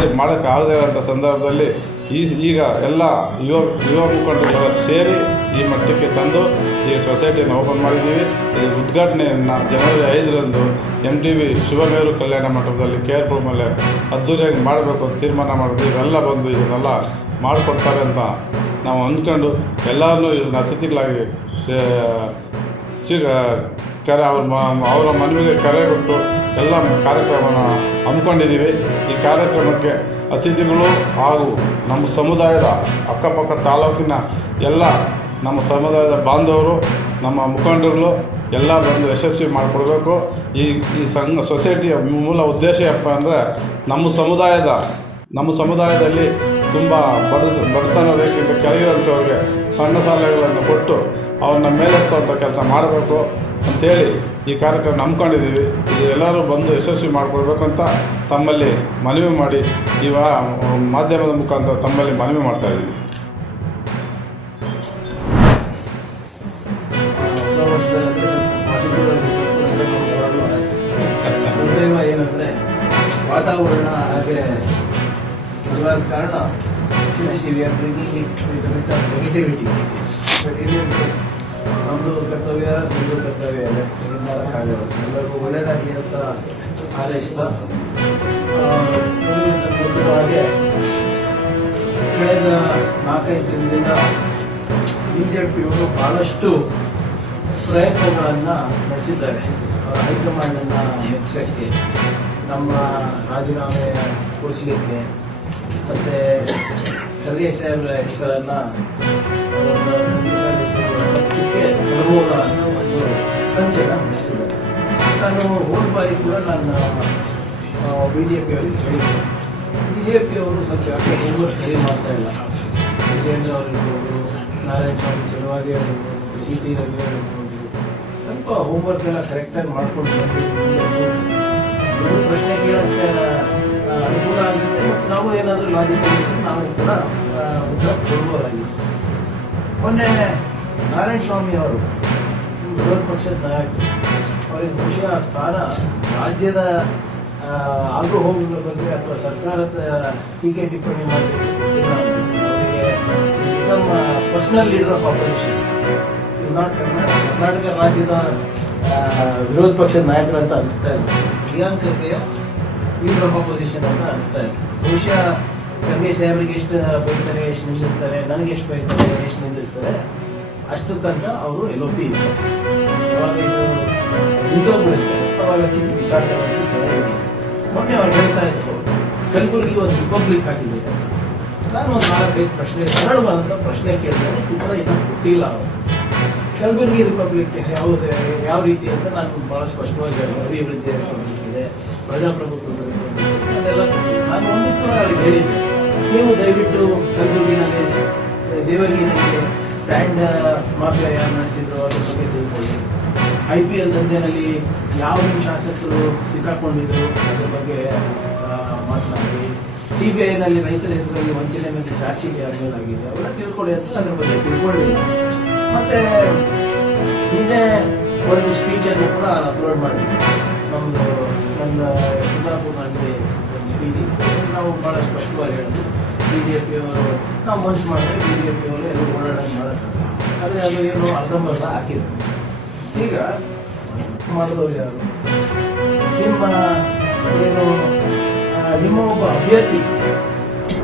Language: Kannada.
ಸೇರಿ ಮಾಡೋಕ್ಕಾಗದೇ ಇರೋಂಥ ಸಂದರ್ಭದಲ್ಲಿ ಈಗ ಎಲ್ಲ ಯುವ ಮುಖಂಡರೆಲ್ಲ ಸೇರಿ ಈ ಮಟ್ಟಕ್ಕೆ ತಂದು ಈ ಸೊಸೈಟಿಯನ್ನು ಓಪನ್ ಮಾಡಿದ್ದೀವಿ. ಈ ಉದ್ಘಾಟನೆಯನ್ನು ಜನವರಿ 5ರಂದು MTV ಶುಭಮೇರು ಕಲ್ಯಾಣ ಮಂಟಪದಲ್ಲಿ KR ಮೇಲೆ ಅದ್ದೂರಿಯಾಗಿ ಮಾಡಬೇಕು ಅಂತ ತೀರ್ಮಾನ ಮಾಡಿದ್ವಿ. ಇವೆಲ್ಲ ಬಂದು ಇದನ್ನೆಲ್ಲ ಮಾಡಿಕೊಡ್ತಾರೆ ಅಂತ ನಾವು ಅಂದ್ಕೊಂಡು ಎಲ್ಲರನ್ನೂ ಇದನ್ನು ಅತಿಥಿಗಳಾಗಿ ಅವರ ಮನವಿಗೆ ಕರೆ ಕೊಟ್ಟು ಎಲ್ಲ ಕಾರ್ಯಕ್ರಮನ ಹಮ್ಮಿಕೊಂಡಿದ್ದೀವಿ. ಈ ಕಾರ್ಯಕ್ರಮಕ್ಕೆ ಅತಿಥಿಗಳು ಹಾಗೂ ನಮ್ಮ ಸಮುದಾಯದ ಅಕ್ಕಪಕ್ಕ ತಾಲೂಕಿನ ಎಲ್ಲ ನಮ್ಮ ಸಮುದಾಯದ ಬಾಂಧವರು, ನಮ್ಮ ಮುಖಂಡರುಗಳು ಎಲ್ಲ ಬಂದು ಯಶಸ್ವಿ ಮಾಡಿಕೊಡ್ಬೇಕು. ಈ ಸೊಸೈಟಿಯ ಮೂಲ ಉದ್ದೇಶ ಏನಪ್ಪ ಅಂದರೆ ನಮ್ಮ ಸಮುದಾಯದಲ್ಲಿ ತುಂಬ ಬಡತನ ರೇಖೆಯಿಂದ ಕೆಳಗಿರೋಂಥವ್ರಿಗೆ ಸಣ್ಣ ಸಾಲಗಳನ್ನು ಕೊಟ್ಟು ಅವ್ರನ್ನ ಮೇಲೆತ್ತುವಂಥ ಕೆಲಸ ಮಾಡಬೇಕು ಅಂಥೇಳಿ ಈ ಕಾರ್ಯಕ್ರಮ ನಂಬ್ಕೊಂಡಿದ್ದೀವಿ. ಇದು ಎಲ್ಲರೂ ಬಂದು ಯಶಸ್ವಿ ಮಾಡಿಕೊಡ್ಬೇಕಂತ ತಮ್ಮಲ್ಲಿ ಮನವಿ ಮಾಡಿ ಮಾಧ್ಯಮದ ಮುಖಾಂತರ ತಮ್ಮಲ್ಲಿ ಮನವಿ ಮಾಡ್ತಾಯಿದ್ದೀವಿ. ಏನಂದರೆ ವಾತಾವರಣ ಹಾಗೆ ಬರಲಾದ ಕಾರಣ ನೆಗೆಟಿವಿಟಿ. ಬಟ್ ಇಲ್ಲಿ ನಮ್ಮದು ಕರ್ತವ್ಯ, ನಿಮ್ಮದು ಕರ್ತವ್ಯ ಇದೆ, ಎಲ್ಲರಿಗೂ ಒಳ್ಳೆಯದಾಗಲಿ ಅಂತ ಹಾರೈಸ್ತಾ, ಗೊತ್ತಿರೋ ಹಾಗೆ ಕಳೆದ 4-5 ದಿನದಿಂದ BJPಯವರು ಭಾಳಷ್ಟು ಪ್ರಯತ್ನಗಳನ್ನು ನಡೆಸಿದ್ದಾರೆ. ಹೈಕಮಾಂಡನ್ನು ಹೆಚ್ಚಿಸೋಕ್ಕೆ, ನಮ್ಮ ರಾಜೀನಾಮೆ ಕೊಡಿಸಲಿಕ್ಕೆ, ಮತ್ತು ಖರ್ಗೆ ಸಾಹೇಬ್ರ ಹೆಸರನ್ನು ಬರ್ಬೋದ ಅನ್ನೋ ಒಂದು ಸಂಚಯನ ನಡೆಸಿದ್ದಾರೆ. ನಾನು ಹೋದ ಬಾರಿ ಕೂಡ ನನ್ನ BJPಯವರಿಗೆ ಹೇಳಿದ್ದೆ, BJPಯವರು ಸ್ವಲ್ಪ ಯಾಕೆ ಹೋಮ್ವರ್ಕ್ ಸರಿ ಮಾಡ್ತಾ ಇಲ್ಲ. ವಿಜಯೇಂದ್ರ ಅವರಿರ್ಬೋದು, ನಾರಾಯಣ ಸ್ವಾಮಿ ಚೆಲುವಾಗಿ ಅವರಿರ್ಬೋದು, CT ರವಿ ಅವರಿರ್ಬೋದು, ಸ್ವಲ್ಪ ಹೋಮ್ವರ್ಕ್ ಎಲ್ಲ ಕರೆಕ್ಟಾಗಿ ಮಾಡ್ಕೊಂಡು ಪ್ರಶ್ನೆ ಕೇಳೋಕ್ಕೆ ಅನುಕೂಲ ಆಗುತ್ತೆ. ಮತ್ತು ನಾವು ಏನಾದರೂ ಲಾಜಿಕ್ ನಾವು ಕೂಡ ಉತ್ತರ ಕೊಡ್ಬೋದಾಗಿದೆ. ಮೊನ್ನೆ ನಾರಾಯಣ ಸ್ವಾಮಿ ಅವರು ವಿರೋಧ ಪಕ್ಷದ ನಾಯಕರು, ಅವರಿಗೆ ಬಹುಶಃ ಸ್ಥಾನ ರಾಜ್ಯದ ಆಗು ಹೋಗುಗಳ ಬಗ್ಗೆ ಅಥವಾ ಸರ್ಕಾರದ ಟೀಕೆ ಟಿಪ್ಪಣಿ ಮಾಡಲಿಕ್ಕೆ ಅವರಿಗೆ ನಮ್ಮ personal leader of opposition, Karnataka ರಾಜ್ಯದ ವಿರೋಧ ಪಕ್ಷದ ನಾಯಕರು ಅಂತ ಅನಿಸ್ತಾ ಇದೆ. ಪ್ರಿಯಾಂಕತೆಯ ಲೀಡರ್ ಆಫ್ ಅಪೋಸಿಷನ್ ಅಂತ ಅನಿಸ್ತಾ ಇದೆ. ಬಹುಶಃ ಖರ್ಗೆ ಸಾಹೇಬರಿಗೆ ಎಷ್ಟು ಬೈತಾರೆ, ಎಷ್ಟು ನಿಂದಿಸ್ತಾರೆ, ನನಗೆ ಎಷ್ಟು ಬೈತಾರೆ, ಎಷ್ಟು ನಿಂದಿಸ್ತಾರೆ, ಅಷ್ಟು ತನಕ ಅವರು LOP ಇದ್ದಾರೆ. ಯಾವಾಗ ಇದು ನಿಂತೋಗ್ಬಿಡುತ್ತೆ ಅವಾಗ ಕಿತ್ತು ಬಿಸಾಡ್ತಾರೆ. ಮೊನ್ನೆ ಅವ್ರು ಹೇಳ್ತಾ ಇದ್ರು ಕಲಬುರಗಿ ಒಂದು ರಿಪಬ್ಲಿಕ್ ಹಾಕಿದ್ದಾರೆ. ನಾನು ಒಂದು 4-5 ಪ್ರಶ್ನೆ ಸರಳವಾದಂಥ ಪ್ರಶ್ನೆ ಕೇಳಿದ್ರೆ ಉತ್ತರ ಇನ್ನೂ ಕೊಟ್ಟಿಲ್ಲ. ಅವರು ಕಲಬುರಗಿ ರಿಪಬ್ಲಿಕ್ ಯಾವ ರೀತಿ ಅಂತ ನಾನು ಭಾಳ ಸ್ಪಷ್ಟವಾಗಿ ಹೇಳಿದೆ. ಅಭಿವೃದ್ಧಿಯ ರಿಪಬ್ಲಿಕ್ ಇದೆ, ಪ್ರಜಾಪ್ರಭುತ್ವದ ರಿಪಬ್ಲಿಕ್ ಇದೆ, ಅದೆಲ್ಲ ನಾನು ಒಂದು ಕೂಡ ಅವ್ರಿಗೆ ಹೇಳಿದ್ದೆ, ನೀವು ದಯವಿಟ್ಟು ಕಲಬುರಗಿನಲ್ಲಿ ಜೇವರ್ಗಿನಲ್ಲಿ ಸ್ಯಾಂಡ್ ಮಾಫಿಯಾ ಯಾರು ನಡೆಸಿದ್ರು ಅದ್ರ ಬಗ್ಗೆ ತಿಳ್ಕೊಳ್ಳಿ. IPL ದಂಧೆನಲ್ಲಿ ಯಾವ ಶಾಸಕರು ಸಿಕ್ಕಾಕೊಂಡಿದ್ರು ಅದ್ರ ಬಗ್ಗೆ ಮಾತನಾಡಿ. CBIನಲ್ಲಿ ರೈತರ ಹೆಸರಲ್ಲಿ ವಂಚನೆ ಮೇಲೆ ಸಾಕ್ಷಿಗೆ ಆಗಲಾಗಿದೆ, ಅವೆಲ್ಲ ತಿಳ್ಕೊಳ್ಳಿ ಅಂತ ಅದ್ರ ಬಗ್ಗೆ ತಿಳ್ಕೊಳ್ಳಿಲ್ಲ. ಮತ್ತೆ ನಿನ್ನೆ ಒಂದು ಸ್ಪೀಚನ್ನು ಕೂಡ ಅಪ್ಲೋಡ್ ಮಾಡಿದ್ವಿ. ನನ್ನ ಸಿದ್ದಾಪುರನಲ್ಲಿ ಒಂದು ಸ್ಪೀಚ್ ನಾವು ಭಾಳ ಸ್ಪಷ್ಟವಾಗಿ ಹೇಳಿದ್ವಿ, BJPಯವರು ನಾವು ಮನುಷ್ಯ ಮಾಡಿದ್ರೆ BJPಯವರು ಎಲ್ಲ ಓಡಾಡೋದು ಮಾಡೋಕ್ಕಾಗಲ್ಲ. ಆದರೆ ಅದು ಏನು ಅಸಂಬದ್ಧ ಹಾಕಿದ್ರು. ಈಗ ಮಾಡಿದವರು ಯಾರು? ನಿಮ್ಮ ಒಬ್ಬ ಅಭ್ಯರ್ಥಿ